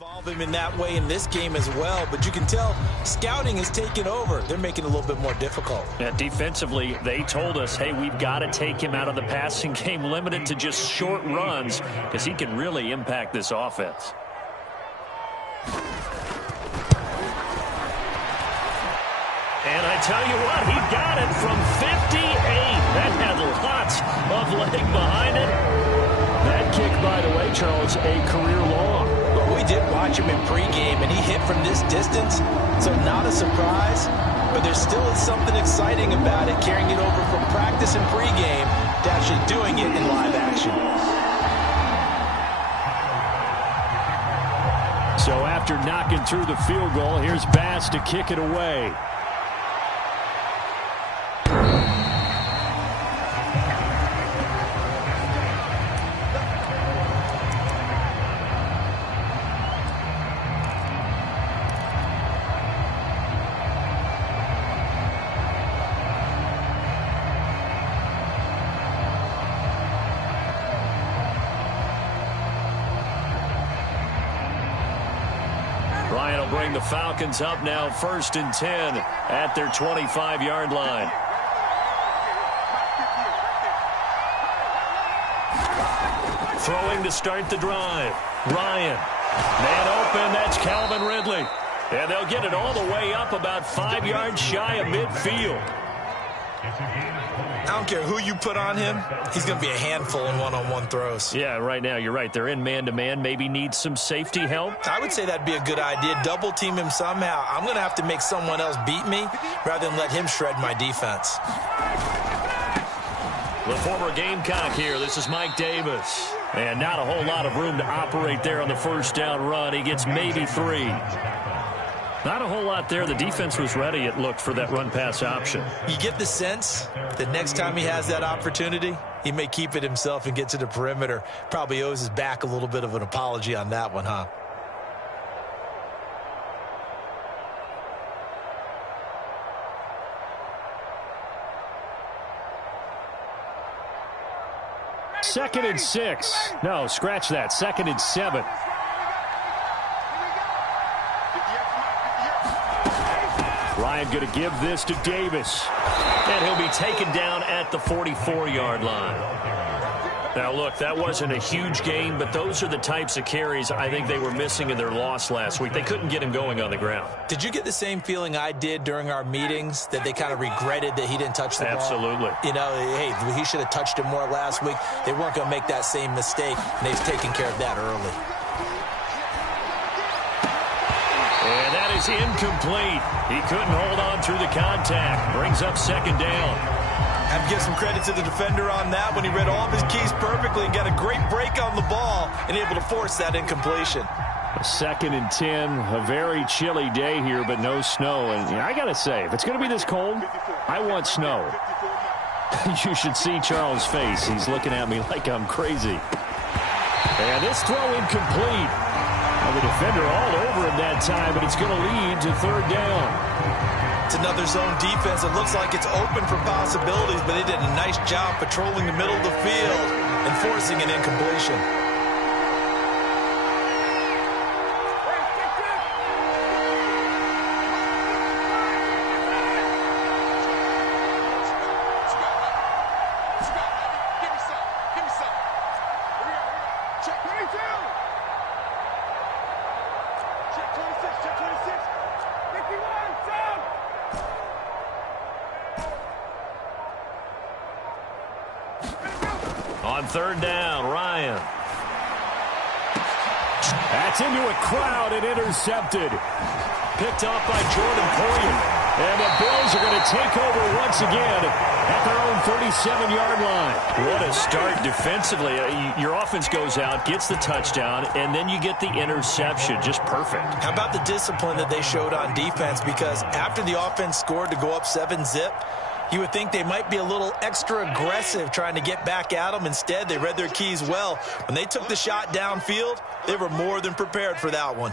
Involve him in that way in this game as well, but you can tell scouting is taking over. They're making it a little bit more difficult. Yeah, defensively, they told us, hey, we've got to take him out of the passing game, limited to just short runs, because he can really impact this offense. And I tell you what, he got it from 58. That had lots of leg behind it. That kick, by the way, Charles, a career long. Well, we did watch him in pregame, and he hit from this distance, so not a surprise. But there still is something exciting about it, carrying it over from practice and pregame to actually doing it in live action. So after knocking through the field goal, here's Bass to kick it away. Ryan will bring the Falcons up now 1st and 10 at their 25-yard line. Throwing to start the drive. Ryan. Man open, that's Calvin Ridley. And they'll get it all the way up about 5 yards shy of midfield. I don't care who you put on him, he's going to be a handful in one-on-one throws. Yeah, right now you're right. They're in man-to-man, maybe need some safety help. I would say that'd be a good idea. Double team him somehow. I'm going to have to make someone else beat me rather than let him shred my defense. The former Gamecock here. This is Mike Davis. And not a whole lot of room to operate there on the first down run. He gets maybe 3. Not a whole lot there. The defense was ready, it looked, for that run-pass option. You get the sense that next time he has that opportunity, he may keep it himself and get to the perimeter. Probably owes his back a little bit of an apology on that one, huh? Second and 6. No, scratch that. 2nd and 7. Ryan going to give this to Davis. And he'll be taken down at the 44-yard line. Now, look, that wasn't a huge gain, but those are the types of carries I think they were missing in their loss last week. They couldn't get him going on the ground. Did you get the same feeling I did during our meetings, that they kind of regretted that he didn't touch the ball? Absolutely. You know, hey, he should have touched it more last week. They weren't going to make that same mistake, and they've taken care of that early. And that is incomplete. He couldn't hold on through the contact. Brings up 2nd down. I have to give some credit to the defender on that when he read all of his keys perfectly and got a great break on the ball and able to force that incompletion. 2nd and 10, a very chilly day here, but no snow. And I got to say, if it's going to be this cold, I want snow. You should see Charles' face. He's looking at me like I'm crazy. And this throw incomplete. Well, the defender all over him that time, but it's going to lead to 3rd down. It's another zone defense. It looks like it's open for possibilities, but they did a nice job patrolling the middle of the field and forcing an incompletion. On 3rd down, Ryan. That's into a crowd and intercepted. Picked off by Jordan Poyer. And the Bills are going to take over once again at their own 37-yard line. What a start defensively. Your offense goes out, gets the touchdown, and then you get the interception. Just perfect. How about the discipline that they showed on defense? Because after the offense scored to go up 7-zip, you would think they might be a little extra aggressive trying to get back at them. Instead, they read their keys well. When they took the shot downfield, they were more than prepared for that one.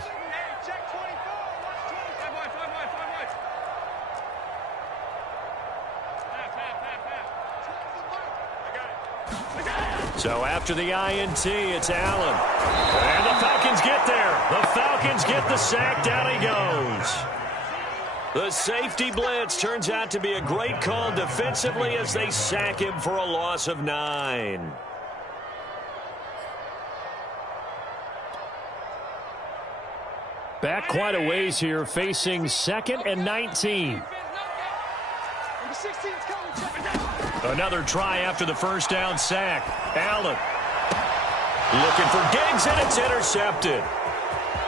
So after the INT, it's Allen. And the Falcons get there. The Falcons the sack. Down he goes. The safety blitz turns out to be a great call defensively as they sack him for a loss of 9. Back quite a ways here, facing 2nd and 19. Another try after the first down sack. Allen looking for Diggs, and it's intercepted.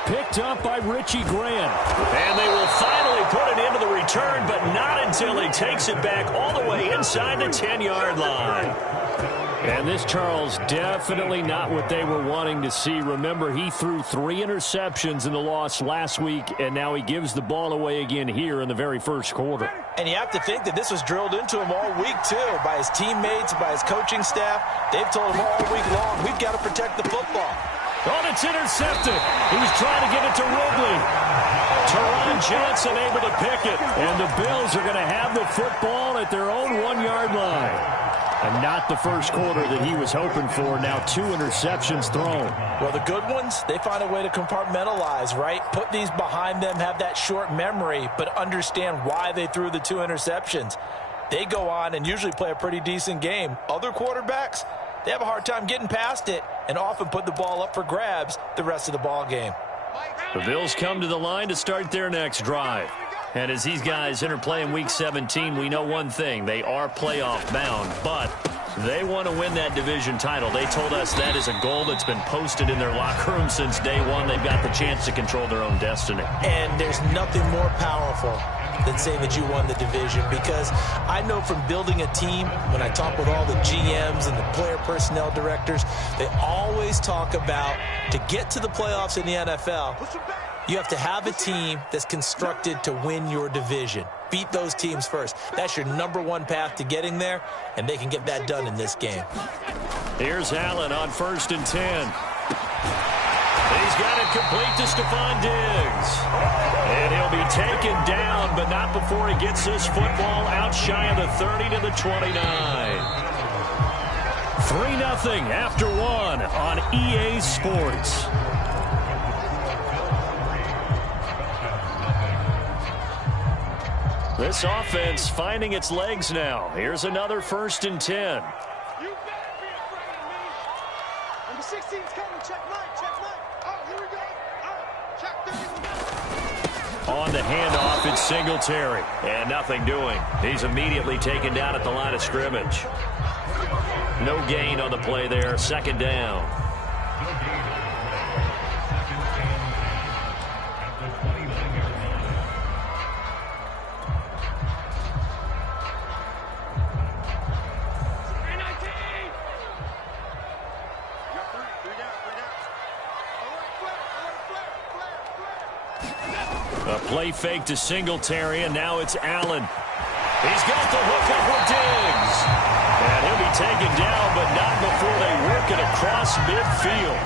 Picked up by Richie Grant. And they will finally put it into the return, but not until he takes it back all the way inside the 10-yard line. And this, Charles, definitely not what they were wanting to see. Remember, he threw 3 interceptions in the loss last week, and now he gives the ball away again here in the very first quarter. And you have to think that this was drilled into him all week, too, by his teammates, by his coaching staff. They've told him all week long, we've got to protect the football. Oh, it's intercepted. He was trying to get it to Ridley. Teron Johnson able to pick it. And the Bills are going to have the football at their own 1-yard line. And not the first quarter that he was hoping for. Now 2 interceptions thrown. Well, the good ones, they find a way to compartmentalize, right? Put these behind them, have that short memory, but understand why they threw the 2 interceptions. They go on and usually play a pretty decent game. Other quarterbacks, they have a hard time getting past it and often put the ball up for grabs the rest of the ball game. The Bills come to the line to start their next drive. And as these guys interplay in Week 17, we know one thing. They are playoff bound, but they want to win that division title. They told us that is a goal that's been posted in their locker room since day one. They've got the chance to control their own destiny. And there's nothing more powerful than saying that you won the division, because I know from building a team, when I talk with all the GMs and the player personnel directors, they always talk about, to get to the playoffs in the NFL, you have to have a team that's constructed to win your division. Beat those teams first. That's your #1 path to getting there, and they can get that done in this game. Here's Allen on 1st and 10. He's got it complete to Stephon Diggs. And he'll be taken down, but not before he gets this football out shy of the 30 to the 29. 3-0 after 1 on EA Sports. This offense finding its legs now. Here's another 1st and 10. You better be afraid of me. Number 16's coming. Check mine. Check mine. Oh, here we go. Oh, check 30. On the handoff, it's Singletary. And nothing doing. He's immediately taken down at the line of scrimmage. No gain on the play there. 2nd down. A play fake to Singletary, and now it's Allen. He's got the hook up with Diggs. And he'll be taken down, but not before they work it across midfield.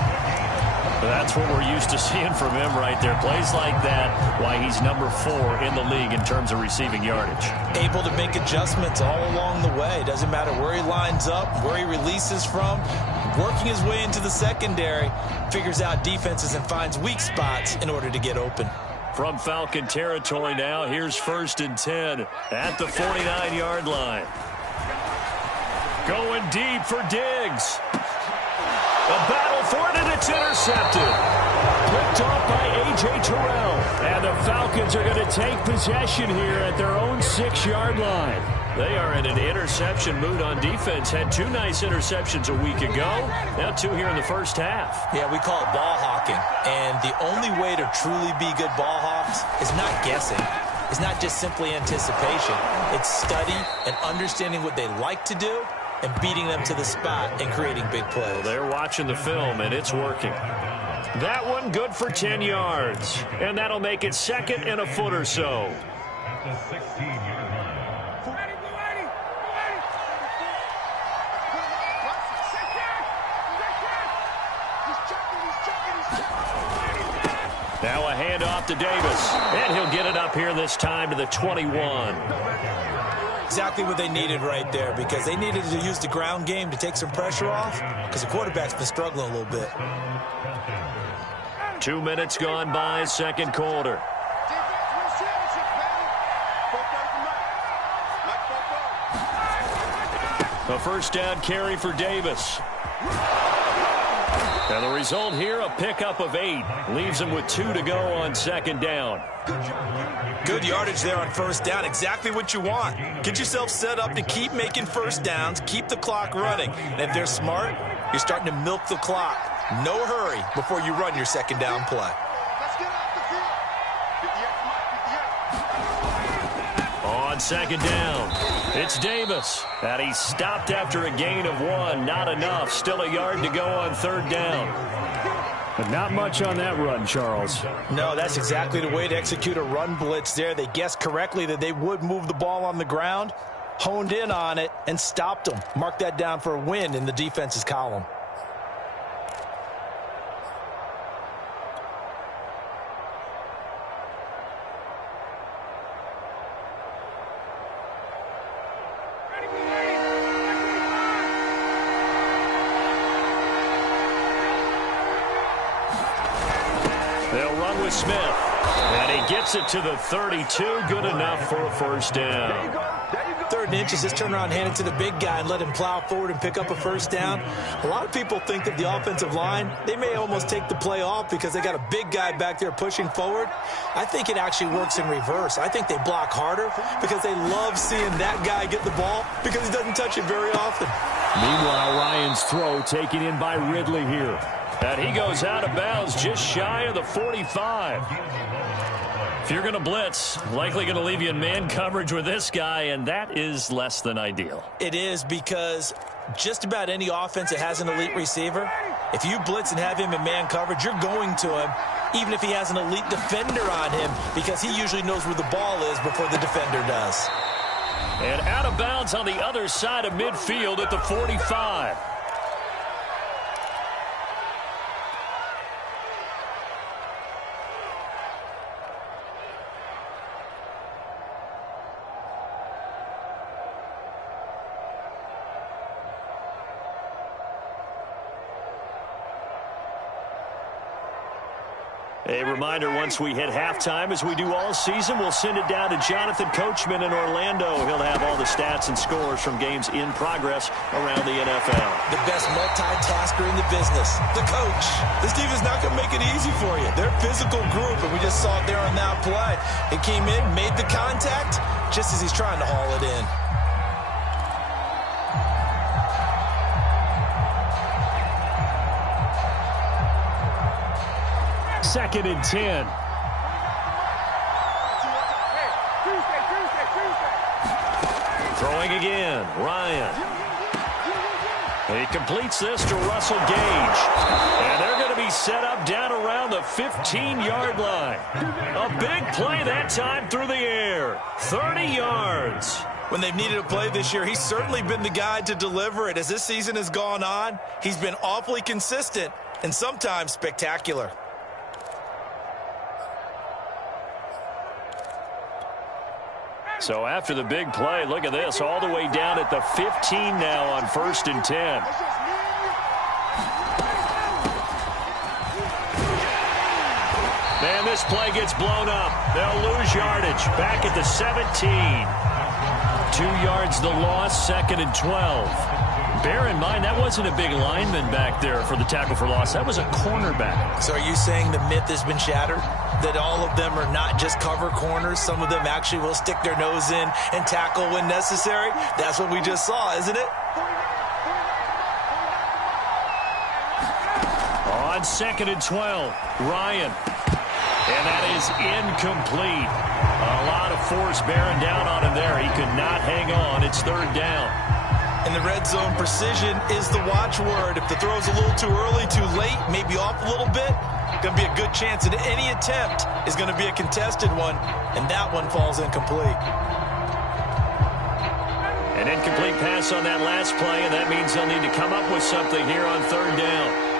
That's what we're used to seeing from him right there. Plays like that, why he's #4 in the league in terms of receiving yardage. Able to make adjustments all along the way. Doesn't matter where he lines up, where he releases from. Working his way into the secondary, figures out defenses and finds weak spots in order to get open. From Falcon territory now, here's 1st and 10 at the 49-yard line. Going deep for Diggs. A battle for it, and it's intercepted. Picked off by A.J. Terrell. And the Falcons are going to take possession here at their own 6-yard line. They are in an interception mood on defense. Had 2 nice interceptions a week ago. Now 2 here in the first half. Yeah, we call it ball hawking. And the only way to truly be good ball hawks is not guessing. It's not just simply anticipation. It's study and understanding what they like to do and beating them to the spot and creating big plays. Well, they're watching the film, and it's working. That one good for 10 yards. And that'll make it 2nd and a foot or so. At the 16-yard line. Now a handoff to Davis. And he'll get it up here this time to the 21. Exactly what they needed right there, because they needed to use the ground game to take some pressure off, because the quarterback's been struggling a little bit. 2 minutes gone by, second quarter. A first down carry for Davis. And the result here, a pickup of 8. Leaves him with 2 to go on second down. Good yardage there on first down. Exactly what you want. Get yourself set up to keep making first downs, keep the clock running. And if they're smart, you're starting to milk the clock. No hurry before you run your second down play. Let's get off the field. On second down, it's Davis. And he stopped after a gain of 1. Not enough. Still a yard to go on third down. But not much on that run, Charles. No, that's exactly the way to execute a run blitz there. They guessed correctly that they would move the ball on the ground, honed in on it, and stopped them. Mark that down for a win in the defense's column. They'll run with Smith. And he gets it to the 32. Good enough for a first down. 3rd and inches, just turn around, hand it to the big guy, and let him plow forward and pick up a first down. A lot of people think that the offensive line, they may almost take the play off because they got a big guy back there pushing forward. I think it actually works in reverse. I think they block harder because they love seeing that guy get the ball because he doesn't touch it very often. Meanwhile, Ryan's throw taken in by Ridley here. And he goes out of bounds just shy of the 45. If you're going to blitz, likely going to leave you in man coverage with this guy, and that is less than ideal. It is because just about any offense that has an elite receiver, if you blitz and have him in man coverage, you're going to him, even if he has an elite defender on him, because he usually knows where the ball is before the defender does. And out of bounds on the other side of midfield at the 45. A reminder, once we hit halftime, as we do all season, we'll send it down to Jonathan Coachman in Orlando. He'll have all the stats and scores from games in progress around the NFL. The best multitasker in the business, the coach. This defense is not going to make it easy for you. They're a physical group, and we just saw it there on that play. It came in, made the contact, just as he's trying to haul it in. Second and 10. Throwing again, Ryan. He completes this to Russell Gage. And they're going to be set up down around the 15-yard line. A big play that time through the air. 30 yards. When they've needed a play this year, he's certainly been the guy to deliver it. As this season has gone on, he's been awfully consistent and sometimes spectacular. So after the big play, look at this, all the way down at the 15 now on 1st and 10. Man, this play gets blown up. They'll lose yardage. Back at the 17. 2 yards the loss, 2nd and 12. Bear in mind, that wasn't a big lineman back there for the tackle for loss. That was a cornerback. So are you saying the myth has been shattered? That all of them are not just cover corners? Some of them actually will stick their nose in and tackle when necessary? That's what we just saw, isn't it? On 2nd and 12, Ryan. And that is incomplete. A lot of force bearing down on him there. He could not hang on. It's 3rd down. In the red zone, precision is the watchword. If the throw's a little too early, too late, maybe off a little bit, going to be a good chance that any attempt is going to be a contested one, and that one falls incomplete. An incomplete pass on that last play, and that means they'll need to come up with something here on 3rd down.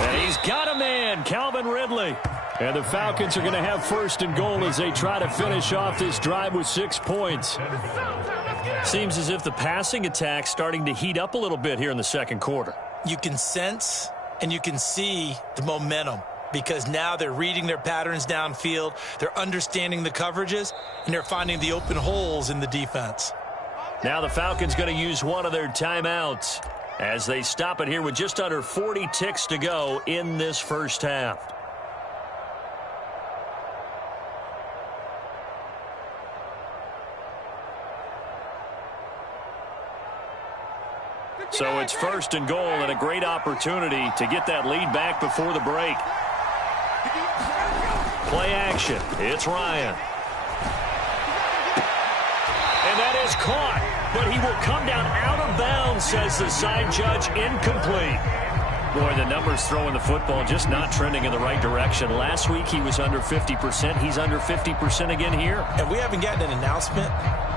And he's got a man, Calvin Ridley. And the Falcons are going to have first and goal as they try to finish off this drive with 6 points. Seems as if the passing attack's starting to heat up a little bit here in the second quarter. You can sense and you can see the momentum because now they're reading their patterns downfield, they're understanding the coverages, and they're finding the open holes in the defense. Now the Falcons going to use one of their timeouts as they stop it here with just under 40 ticks to go in this first half. So it's first and goal and a great opportunity to get that lead back before the break. Play action. It's Ryan. And that is caught, but he will come down out of bounds, says the side judge. Incomplete. Boy, the numbers throwing the football just not trending in the right direction. Last week he was under 50%. He's under 50% again here. And we haven't gotten an announcement,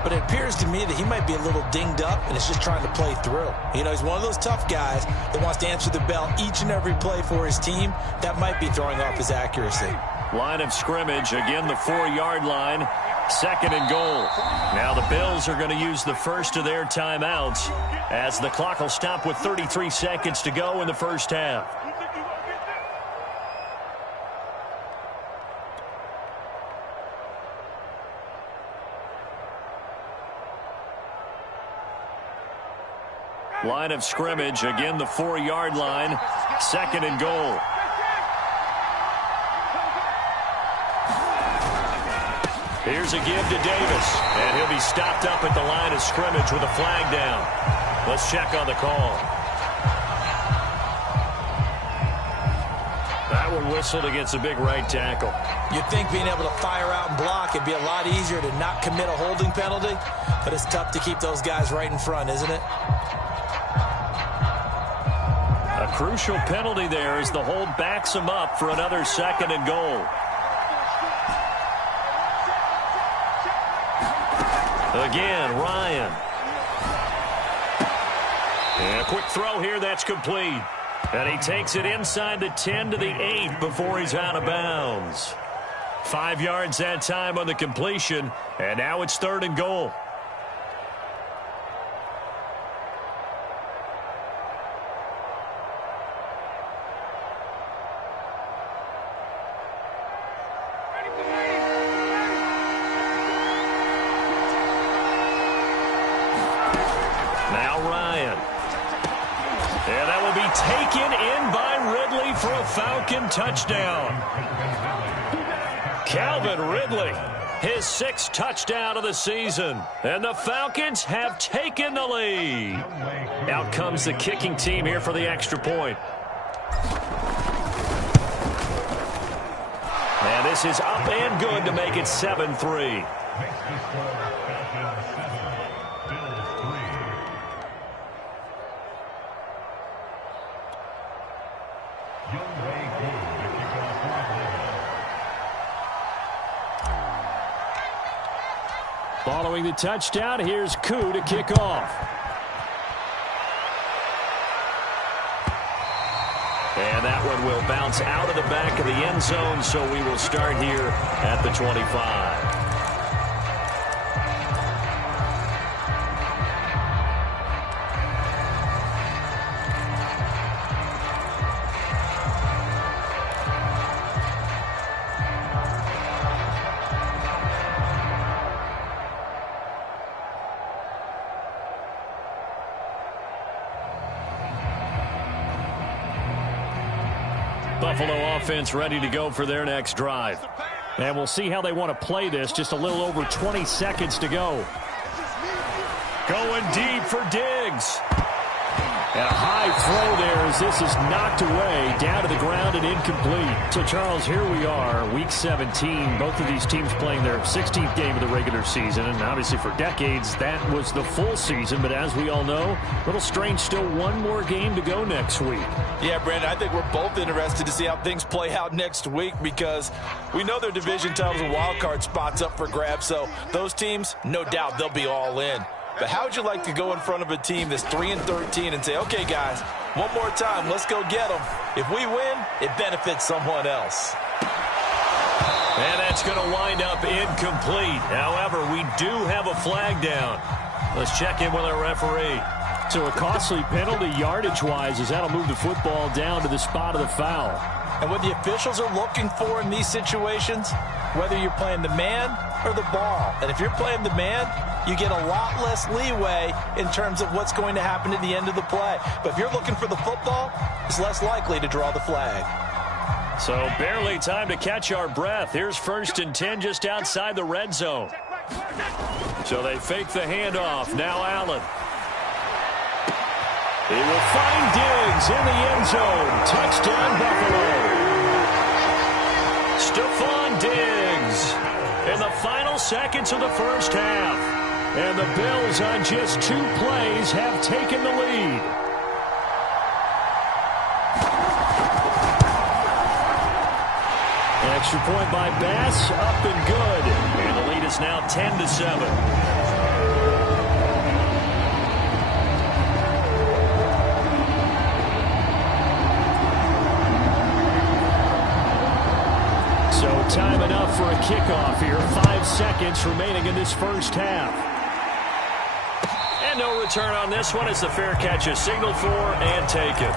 but it appears to me that he might be a little dinged up and is just trying to play through. You know, he's one of those tough guys that wants to answer the bell each and every play for his team. That might be throwing off his accuracy. Line of scrimmage, again the 4-yard line. Second and goal. Now the Bills are going to use the first of their timeouts as the clock will stop with 33 seconds to go in the first half. Line of scrimmage, again the 4-yard line. Second and goal. Here's a give to Davis, and he'll be stopped up at the line of scrimmage with a flag down. Let's check on the call. That one whistled against a big right tackle. You'd think being able to fire out and block it'd be a lot easier to not commit a holding penalty, but it's tough to keep those guys right in front, isn't it? A crucial penalty there as the hold backs him up for another second and goal. Again, Ryan. And a quick throw here, that's complete. And he takes it inside the 10 to the 8 before he's out of bounds. 5 yards that time on the completion, and now it's third and goal. Taken in by Ridley for a Falcon touchdown. Calvin Ridley, his 6th touchdown of the season. And the Falcons have taken the lead. Out comes the kicking team here for the extra point. And this is up and good to make it 7-3. Following the touchdown, here's Koo to kick off. And that one will bounce out of the back of the end zone, so we will start here at the 25. Buffalo offense ready to go for their next drive. And we'll see how they want to play this. Just a little over 20 seconds to go. Going deep for Diggs. And a high throw there as this is knocked away, down to the ground and incomplete. So, Charles, here we are, Week 17. Both of these teams playing their 16th game of the regular season. And obviously for decades, that was the full season. But as we all know, a little strange, still one more game to go next week. Yeah, Brandon, I think we're both interested to see how things play out next week because we know their division titles and wild card spots up for grabs. So those teams, no doubt, they'll be all in. But how would you like to go in front of a team that's 3-13 and say, okay, guys, one more time, let's go get them. If we win, it benefits someone else. And that's going to wind up incomplete. However, we do have a flag down. Let's check in with our referee. So a costly penalty yardage-wise as that'll move the football down to the spot of the foul. And what the officials are looking for in these situations, whether you're playing the man or the ball. And if you're playing the man, you get a lot less leeway in terms of what's going to happen at the end of the play. But if you're looking for the football, it's less likely to draw the flag. So barely time to catch our breath. Here's 1st and 10 just outside the red zone. So they fake the handoff. Now Allen. He will find Diggs in the end zone. Touchdown, Buffalo. Stephon Diggs in the final seconds of the first half. And the Bills on just 2 plays have taken the lead. Extra point by Bass, up and good. And the lead is now 10-7. So time enough for a kickoff here. 5 seconds remaining in this first half. And no return on this one as the fair catch is signaled for and taken.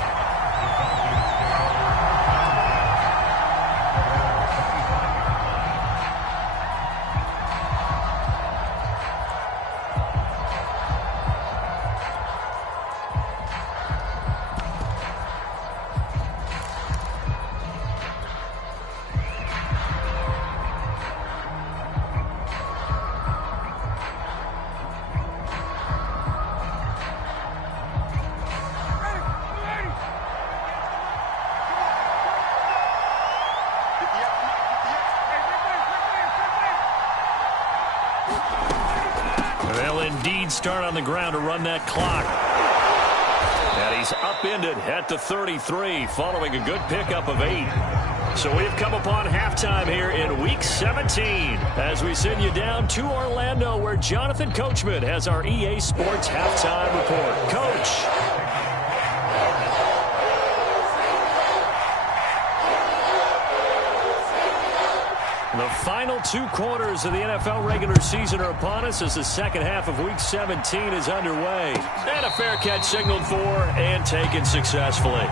They'll indeed start on the ground to run that clock. And he's upended at the 33 following a good pickup of 8. So we've come upon halftime here in Week 17 as we send you down to Orlando where Jonathan Coachman has our EA Sports halftime report. Coach. The final 2 quarters of the NFL regular season are upon us as the second half of Week 17 is underway. And a fair catch signaled for and taken successfully.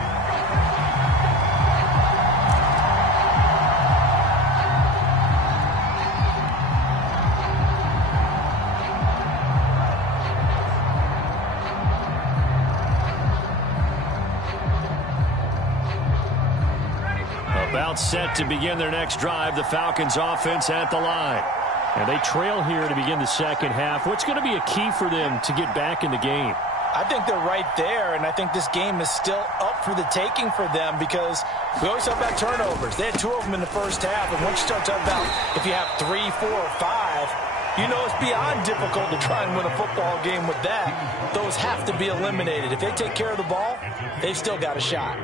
About set to begin their next drive, the Falcons offense at the line. And they trail here to begin the second half. What's going to be a key for them to get back in the game? I think they're right there, and I think this game is still up for the taking for them because we always talk about turnovers. They had 2 of them in the first half, and once you start talking about if you have 3, 4, or 5, you know it's beyond difficult to try and win a football game with that. Those have to be eliminated. If they take care of the ball, they've still got a shot.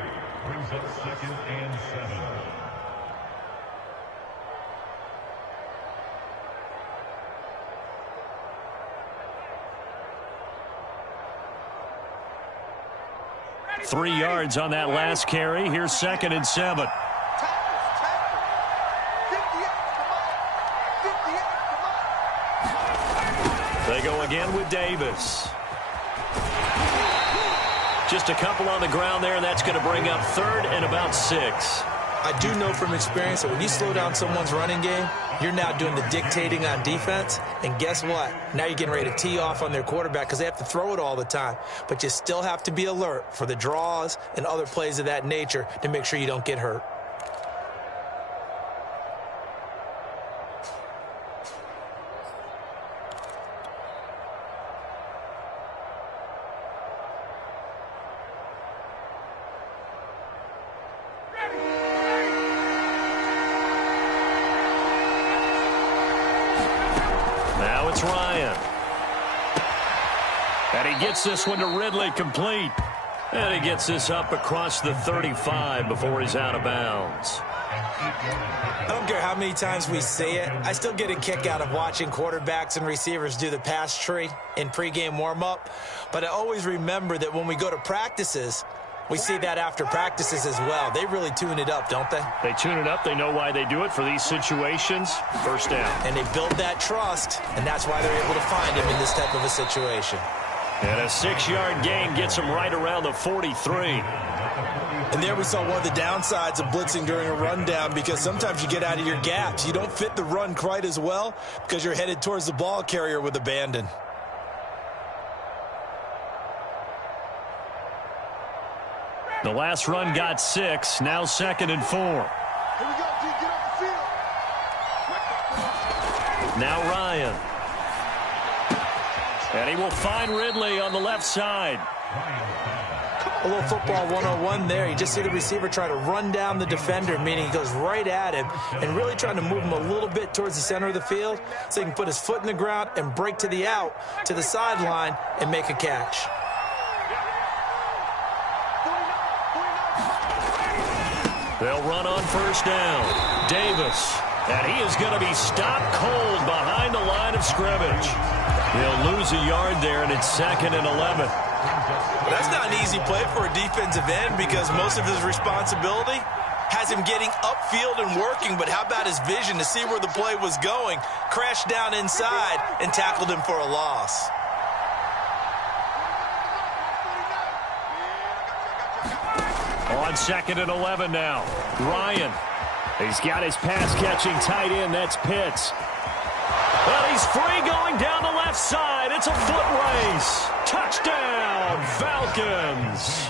3 yards on that last carry. Here's 2nd and 7. They go again with Davis. Just a couple on the ground there, and that's going to bring up 3rd and about 6. I do know from experience that when you slow down someone's running game, you're now doing the dictating on defense. And guess what? Now you're getting ready to tee off on their quarterback because they have to throw it all the time. But you still have to be alert for the draws and other plays of that nature to make sure you don't get hurt. Now it's Ryan. And he gets this one to Ridley complete. And he gets this up across the 35 before he's out of bounds. I don't care how many times we say it, I still get a kick out of watching quarterbacks and receivers do the pass tree in pregame warm-up. But I always remember that when we go to practices, we see that after practices as well. They really tune it up, don't they? They tune it up. They know why they do it for these situations. First down. And they build that trust, and that's why they're able to find him in this type of a situation. And a 6-yard gain gets him right around the 43. And there we saw one of the downsides of blitzing during a rundown, because sometimes you get out of your gaps. You don't fit the run quite as well because you're headed towards the ball carrier with abandon. The last run got 6. Now 2nd and 4. Here we go, D. Get off the field. Now Ryan. And he will find Ridley on the left side. A little football 101 there. You just see the receiver try to run down the defender, meaning he goes right at him and really trying to move him a little bit towards the center of the field so he can put his foot in the ground and break to the out, to the sideline, and make a catch. They'll run on first down. Davis. And he is going to be stopped cold behind the line of scrimmage. He'll lose a yard there, and it's 2nd and 11. That's not an easy play for a defensive end because most of his responsibility has him getting upfield and working, but how about his vision to see where the play was going, crashed down inside, and tackled him for a loss. On 2nd and 11 now. Ryan. He's got his pass-catching tight end. That's Pitts. Well, he's free going down the left side. It's a foot race. Touchdown, Falcons.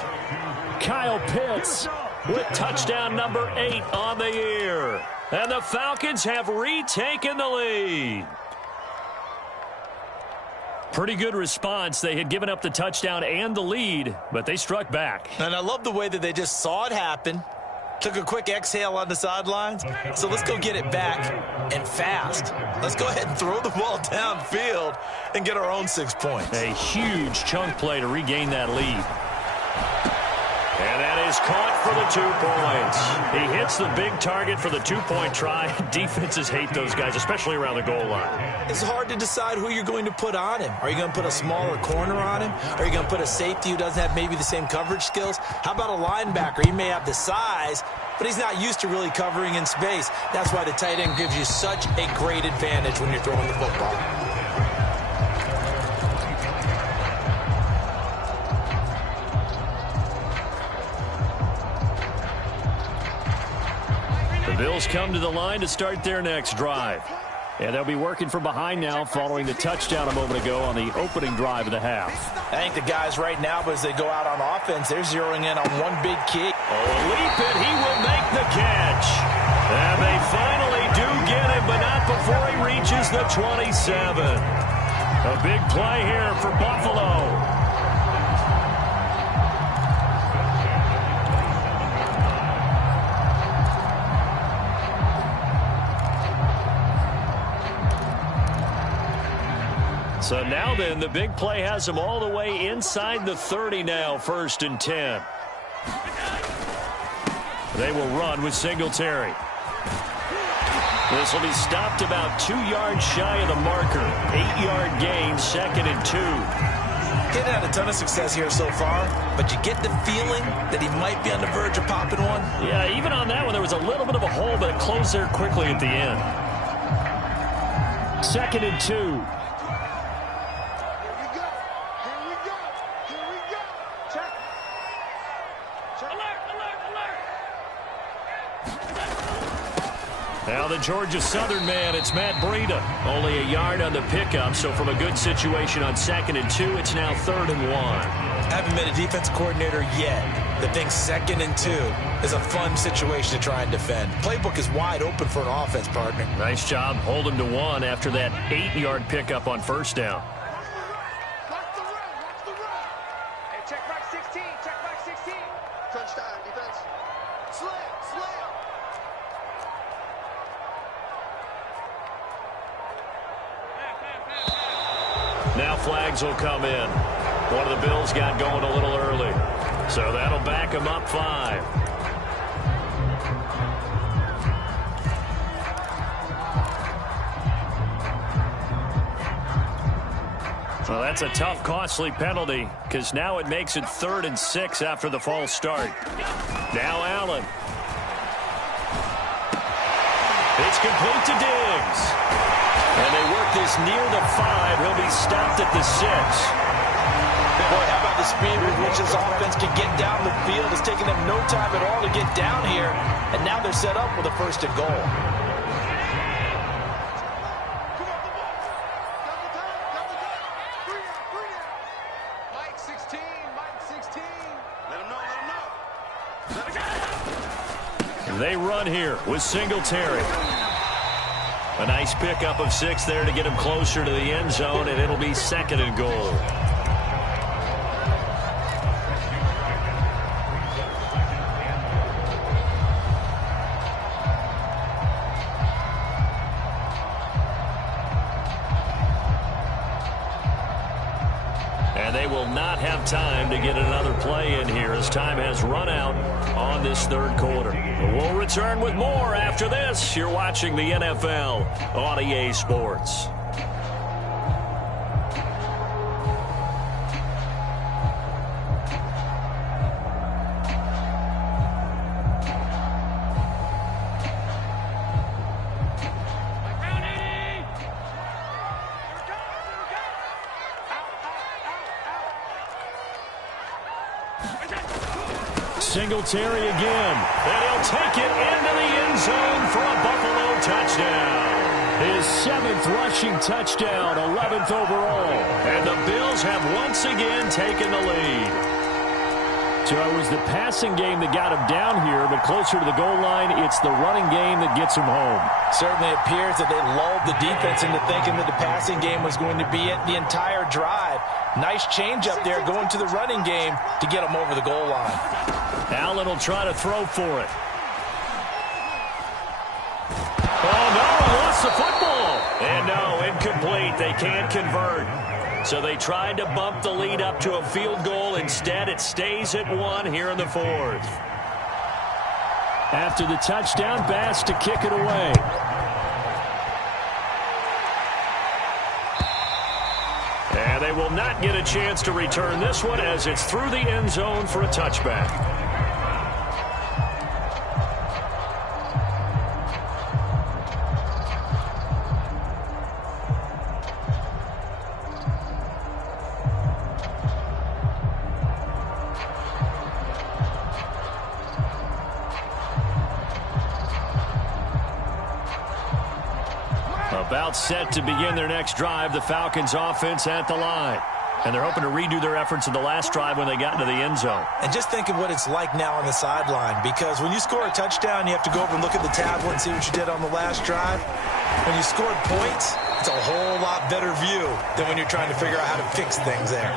Kyle Pitts with touchdown number 8 on the year. And the Falcons have retaken the lead. Pretty good response. They had given up the touchdown and the lead, but they struck back. And I love the way that they just saw it happen, took a quick exhale on the sidelines. So let's go get it back and fast. Let's go ahead and throw the ball downfield and get our own 6 points. A huge chunk play to regain that lead. And that is caught for the 2 points. He hits the big target for the 2-point try. Defenses hate those guys, especially around the goal line. It's hard to decide who you're going to put on him. Are you going to put a smaller corner on him? Are you going to put a safety who doesn't have maybe the same coverage skills? How about a linebacker? He may have the size, but he's not used to really covering in space. That's why the tight end gives you such a great advantage when you're throwing the football. The Bills come to the line to start their next drive. And they'll be working from behind now following the touchdown a moment ago on the opening drive of the half. I think the guys right now, as they go out on offense, they're zeroing in on one big key. Oh, a leap, and he will make the catch. And they finally do get him, but not before he reaches the 27. A big play here for Buffalo. So now then, the big play has them all the way inside the 30 now, 1st and 10. They will run with Singletary. This will be stopped about 2 yards shy of the marker. 8-yard gain, 2nd and 2. Getting had a ton of success here so far, but you get the feeling that he might be on the verge of popping one. Yeah, even on that one, there was a little bit of a hole, but it closed there quickly at the end. 2nd and 2. Now the Georgia Southern man, it's Matt Breida. Only a yard on the pickup, so from a good situation on 2nd and 2, it's now 3rd and 1. I haven't been a defense coordinator yet that thinks 2nd and 2 is a fun situation to try and defend. Playbook is wide open for an offense, partner. Nice job holding to 1 after that 8-yard pickup on 1st down. Watch the run, watch the run. Hey, check back 16, check back 16. Crunch time, defense. Slam. Now flags will come in. One of the Bills got going a little early. So that'll back them up 5. Well, that's a tough, costly penalty because now it makes it 3rd and 6 after the false start. Now Allen. It's complete to Diggs. And they work this near the 5. He'll be stopped at the 6. Boy, how about the speed with which this offense can get down the field? It's taking them no time at all to get down here. And now they're set up with a 1st and goal. Mike 16, Mike 16. Let him know, They run here with Singletary. A nice pickup of 6 there to get him closer to the end zone, and it'll be 2nd and goal. And they will not have time to get another play in here as time has run out on this 3rd quarter. We'll return with more after this. You're watching the NFL on EA Sports. Singletary again, and he'll take it into the end zone for a Buffalo touchdown. His 7th rushing touchdown, 11th overall. And the Bills have once again taken the lead. So it was the passing game that got him down here, but closer to the goal line, it's the running game that gets him home. Certainly appears that they lulled the defense into thinking that the passing game was going to be it the entire drive. Nice change up there going to the running game to get him over the goal line. Allen will try to throw for it. Oh, no, he lost the football. And no, incomplete. They can't convert. So they tried to bump the lead up to a field goal. Instead, it stays at 1 here in the 4th. After the touchdown, Bass to kick it away. And they will not get a chance to return this one as it's through the end zone for a touchback. About set to begin their next drive, the Falcons offense at the line. And they're hoping to redo their efforts in the last drive when they got into the end zone. And just think of what it's like now on the sideline, because when you score a touchdown, you have to go over and look at the tablet and see what you did on the last drive. When you scored points, it's a whole lot better view than when you're trying to figure out how to fix things there.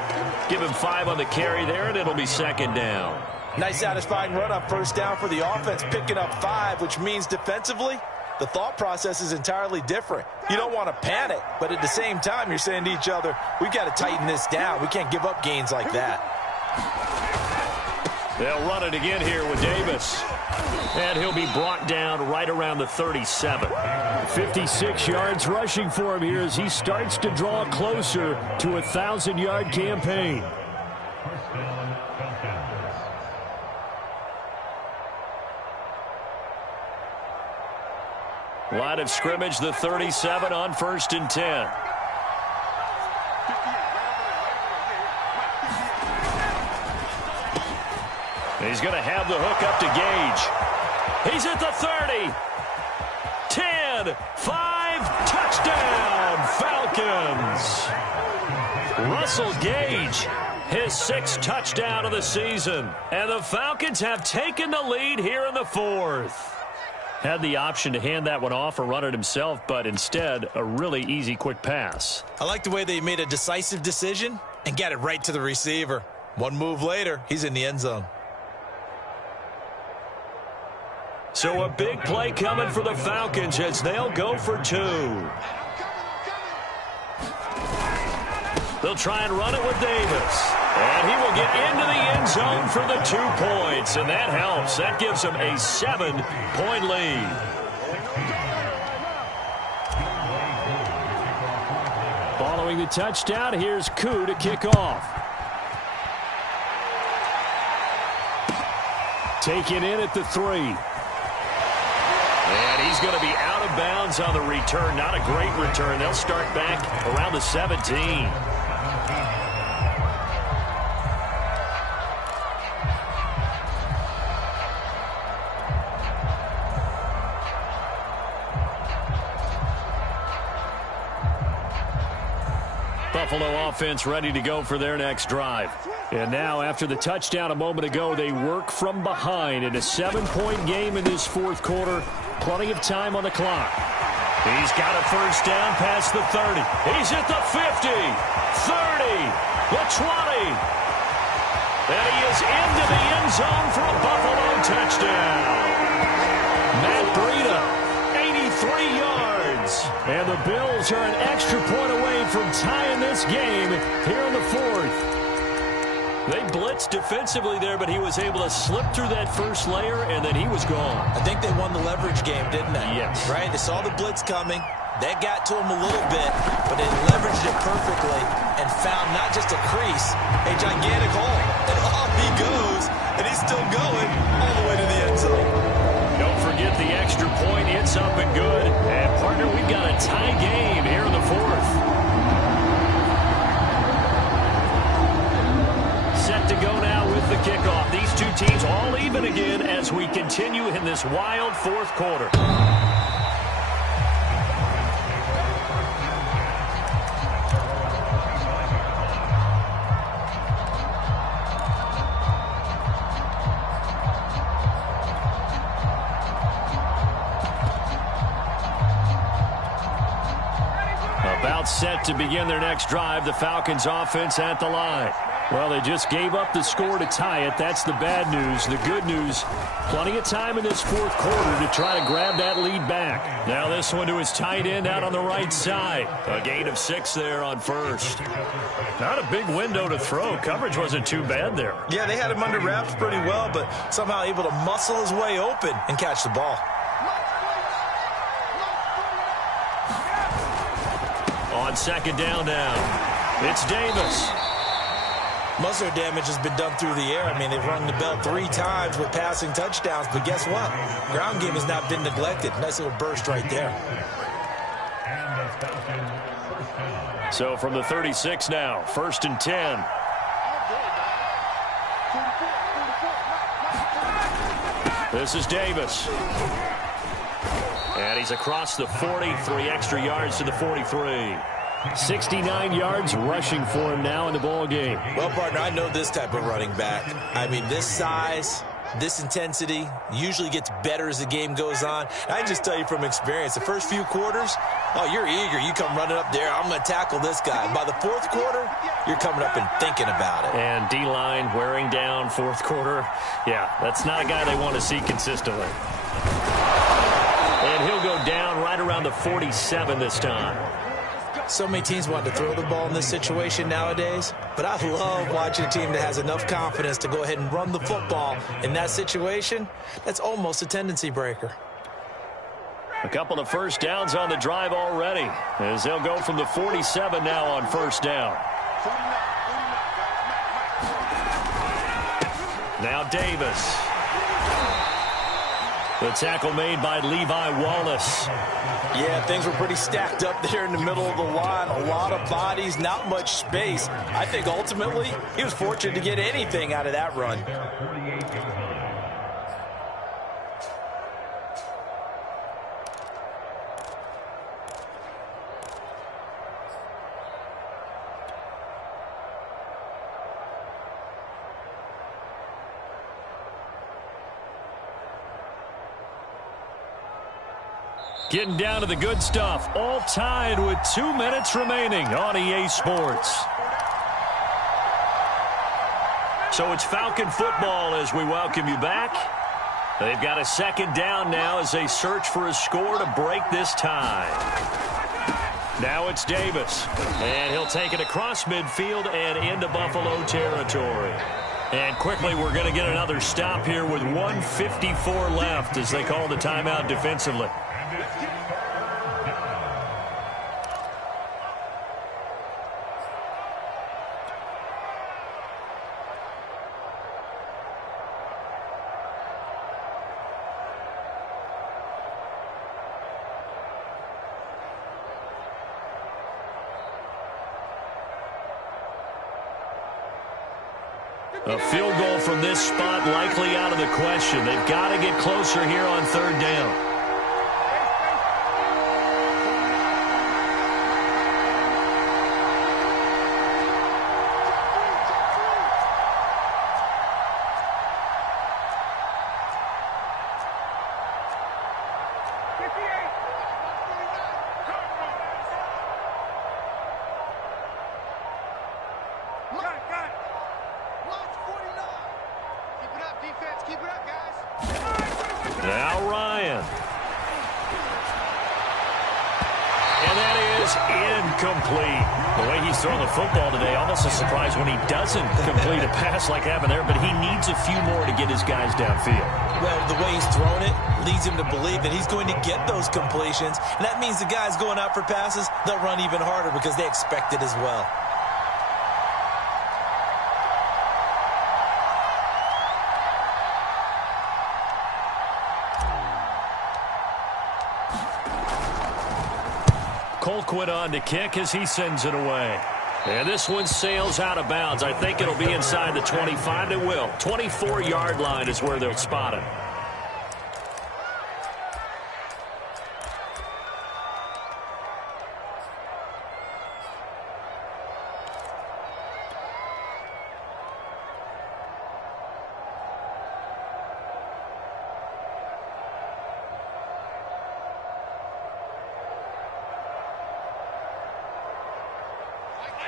Give him 5 on the carry there, and it'll be 2nd down. Nice satisfying run on 1st down for the offense, picking up 5, which means defensively, the thought process is entirely different. You don't want to panic, but at the same time, you're saying to each other, we've got to tighten this down. We can't give up gains like that. They'll run it again here with Davis. And he'll be brought down right around the 37. 56 yards rushing for him here as he starts to draw closer to a 1,000-yard campaign. Line of scrimmage, the 37 on 1st and 10. He's going to have the hook up to Gage. He's at the 30. 10, 5, touchdown, Falcons. Russell Gage, his 6th touchdown of the season. And the Falcons have taken the lead here in the 4th. Had the option to hand that one off or run it himself, but instead, a really easy, quick pass. I like the way they made a decisive decision and got it right to the receiver. One move later, he's in the end zone. So a big play coming for the Falcons as they'll go for 2. They'll try and run it with Davis. And he will get into the end zone for the 2 points, and that helps. That gives him a 7-point lead. Following Throwing the touchdown, here's Koo to kick off. Taken in at the 3. And he's going to be out of bounds on the return. Not a great return. They'll start back around the 17. Buffalo offense ready to go for their next drive. And now, after the touchdown a moment ago, they work from behind in a 7-point game in this fourth quarter. Plenty of time on the clock. He's got a first down past the 30. He's at the 50, 30, the 20. And he is into the end zone for a Buffalo touchdown. Matt Breida, 83 yards. And the Bills are an extra point away from tying this game here in the fourth. They blitzed defensively there, but he was able to slip through that first layer, and then he was gone. I think they won the leverage game, didn't they? Yes. Right? They saw the blitz coming. That got to him a little bit, but they leveraged it perfectly and found not just a crease, a gigantic hole. And off he goes, and he's still going all the way to the end zone. Don't forget the extra point. It's up and good. And, partner, we've got a tie game here in the fourth. Set to go now with the kickoff. These two teams all even again as we continue in this wild fourth quarter. About set to begin their next drive. The Falcons offense at the line. Well, they just gave up the score to tie it. That's the bad news. The good news, plenty of time in this fourth quarter to try to grab that lead back. Now this one to his tight end out on the right side. A gain of 6 there on first. Not a big window to throw. Coverage wasn't too bad there. Yeah, they had him under wraps pretty well, but somehow able to muscle his way open and catch the ball. On second down now, it's Davis. Most of their damage has been done through the air. I mean, they've rung the bell 3 times with passing touchdowns, but guess what? Ground game has not been neglected. Nice little burst right there. So from the 36 now, 1st and 10. This is Davis. And he's across the 40, 3 extra yards to the 43. 69 yards rushing for him now in the ball game. Well, partner, I know this type of running back. I mean, this size, this intensity usually gets better as the game goes on. And I just tell you from experience, the first few quarters, oh, you're eager. You come running up there, I'm going to tackle this guy. By the fourth quarter, you're coming up and thinking about it. And D-line wearing down fourth quarter. Yeah, that's not a guy they want to see consistently. And he'll go down right around the 47 this time. So many teams want to throw the ball in this situation nowadays, but I love watching a team that has enough confidence to go ahead and run the football in that situation. That's almost a tendency breaker. A couple of first downs on the drive already, as they'll go from the 47 now on first down. Now Davis. The tackle made by Levi Wallace. Yeah, things were pretty stacked up there in the middle of the line. A lot of bodies, not much space. I think ultimately he was fortunate to get anything out of that run. Getting down to the good stuff. All tied with 2 minutes remaining on EA Sports. So it's Falcon football as we welcome you back. They've got a second down now as they search for a score to break this tie. Now it's Davis. And he'll take it across midfield and into Buffalo territory. And quickly we're going to get another stop here with 1:54 left as they call the timeout defensively. A field goal from this spot likely out of the question. They've got to get closer here on third down. Now Ryan. And that is incomplete. The way he's throwing the football today, almost a surprise when he doesn't complete a pass like happened there, but he needs a few more to get his guys downfield. Well, the way he's thrown it leads him to believe that he's going to get those completions, and that means the guys going out for passes, they'll run even harder because they expect it as well. Colquitt on to kick as he sends it away. And this one sails out of bounds. I think it'll be inside the 25. It will. 24-yard line is where they'll spot it.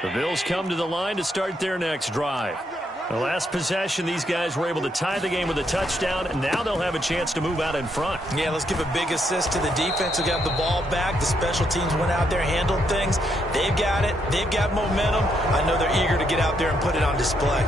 The Bills come to the line to start their next drive. The last possession, these guys were able to tie the game with a touchdown, and now they'll have a chance to move out in front. Yeah, let's give a big assist to the defense who got the ball back. The special teams went out there, handled things. They've got it. They've got momentum. I know they're eager to get out there and put it on display.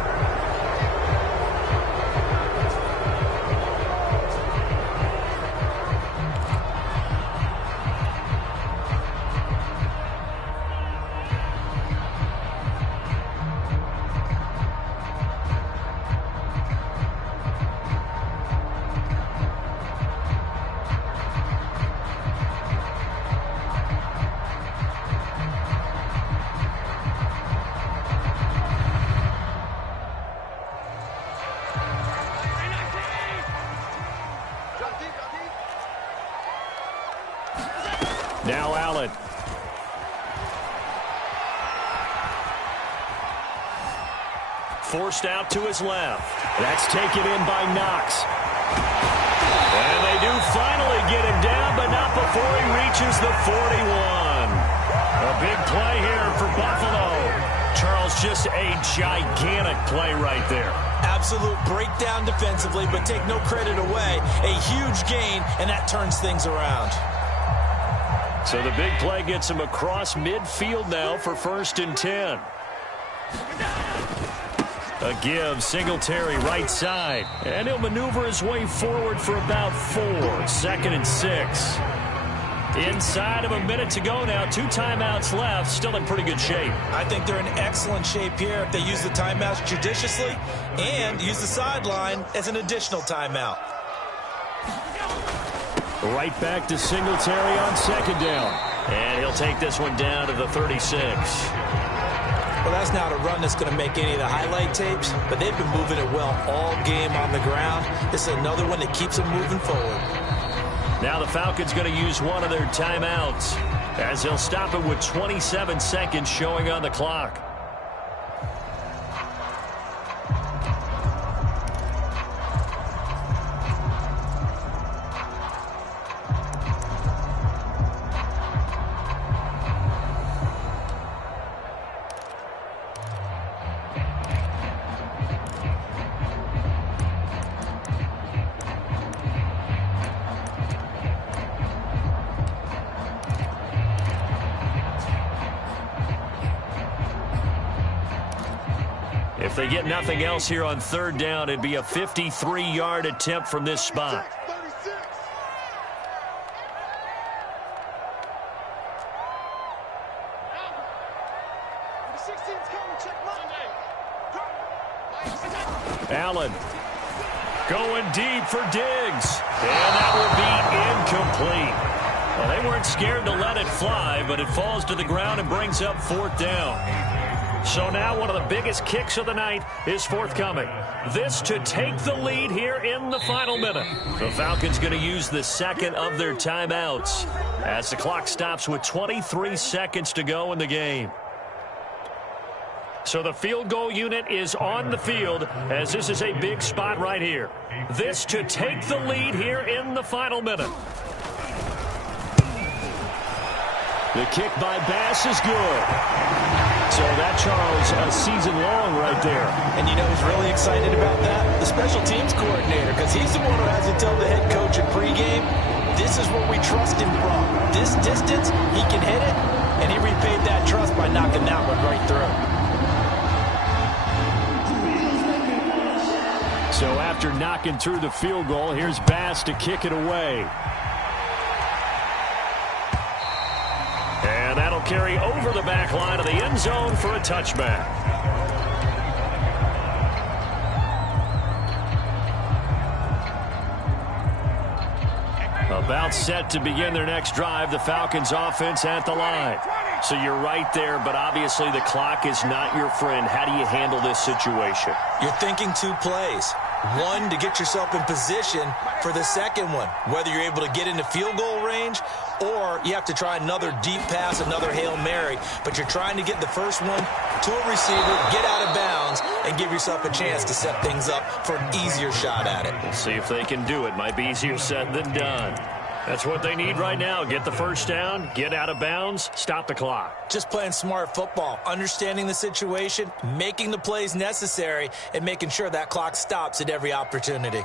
Now Allen. Forced out to his left. That's taken in by Knox. And they do finally get him down, but not before he reaches the 41. A big play here for Buffalo. Charles, just a gigantic play right there. Absolute breakdown defensively, but take no credit away. A huge gain, and that turns things around. So the big play gets him across midfield now for 1st and 10. A give, Singletary right side. And he'll maneuver his way forward for about 4. 2nd and 6. Inside of a minute to go now. 2 timeouts left. Still in pretty good shape. I think they're in excellent shape here if they use the timeouts judiciously and use the sideline as an additional timeout. Right back to Singletary on 2nd down. And he'll take this one down to the 36. Well, that's not a run that's going to make any of the highlight tapes, but they've been moving it well all game on the ground. This is another one that keeps them moving forward. Now the Falcons going to use one of their timeouts as they'll stop it with 27 seconds showing on the clock. If they get nothing else here on 3rd down, it'd be a 53-yard attempt from this spot. Allen going deep for Diggs. And that will be incomplete. Well, they weren't scared to let it fly, but it falls to the ground and brings up 4th down. So now one of the biggest kicks of the night is forthcoming. This to take the lead here in the final minute. The Falcons going to use the second of their timeouts as the clock stops with 23 seconds to go in the game. So the field goal unit is on the field as this is a big spot right here. This to take the lead here in the final minute. The kick by Bass is good. So that, Charles, a season long right there. And you know who's really excited about that? The special teams coordinator, because he's the one who has to tell the head coach in pregame, this is what we trust him from. This distance, he can hit it, and he repaid that trust by knocking that one right through. So after knocking through the field goal, here's Bass to kick it away. And that'll carry over the back line of the end zone for a touchback. About set to begin their next drive, the Falcons offense at the line. So you're right there, but obviously the clock is not your friend. How do you handle this situation? You're thinking two plays. One, to get yourself in position for the second one, whether you're able to get into field goal range or you have to try another deep pass, another Hail Mary. But you're trying to get the first one to a receiver, get out of bounds, and give yourself a chance to set things up for an easier shot at it. We'll see if they can do it. Might be easier said than done. That's what they need right now. Get the first down, get out of bounds, stop the clock. Just playing smart football, understanding the situation, making the plays necessary, and making sure that clock stops at every opportunity.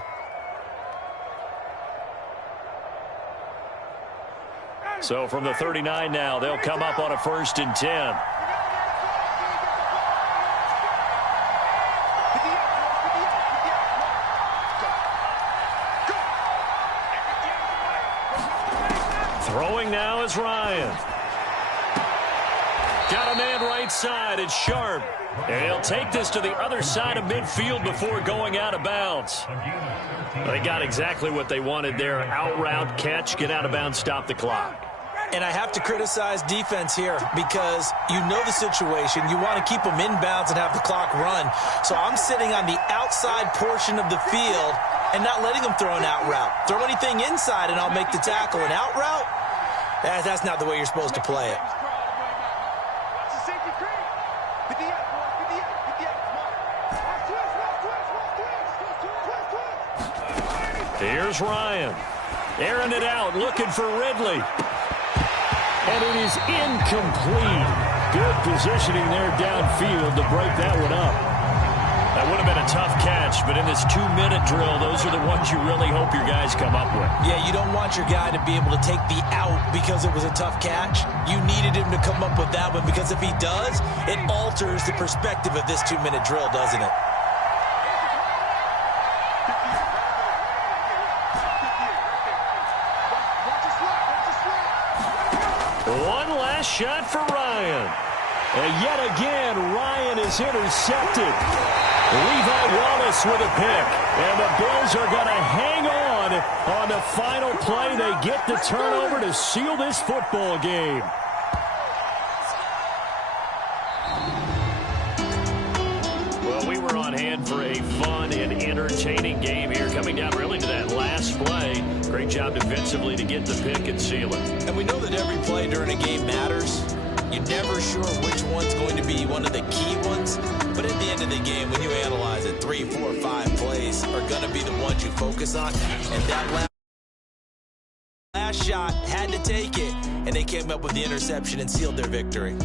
So from the 39 now, they'll come up on a 1st and 10. Throwing now is Ryan. Got a man right side. It's Sharp. And he'll take this to the other side of midfield before going out of bounds. They got exactly what they wanted there. Out route, catch, get out of bounds, stop the clock. And I have to criticize defense here because you know the situation. You want to keep them inbounds and have the clock run. So I'm sitting on the outside portion of the field and not letting them throw an out route. Throw anything inside and I'll make the tackle. An out route? That's not the way you're supposed to play it. Here's Ryan. Airing it out, looking for Ridley. And it is incomplete. Good positioning there downfield to break that one up. That would have been a tough catch, but in this 2-minute drill, those are the ones you really hope your guys come up with. Yeah, you don't want your guy to be able to take the out because it was a tough catch. You needed him to come up with that one because if he does, it alters the perspective of this 2-minute drill, doesn't it? One last shot for Ryan. And yet again, Ryan is intercepted. Levi Wallace with a pick. And the Bills are going to hang on the final play. They get the turnover to seal this football game. Well, we were on hand for a fun and entertaining game here. Coming down really to that last play. Great job defensively to get the pick and seal it. And we know that every play during a game matters. You're never sure which one's going to be one of the key ones. But at the end of the game, when you analyze it, 3, 4, 5 plays are going to be the ones you focus on. And that last shot had to take it. And they came up with the interception and sealed their victory.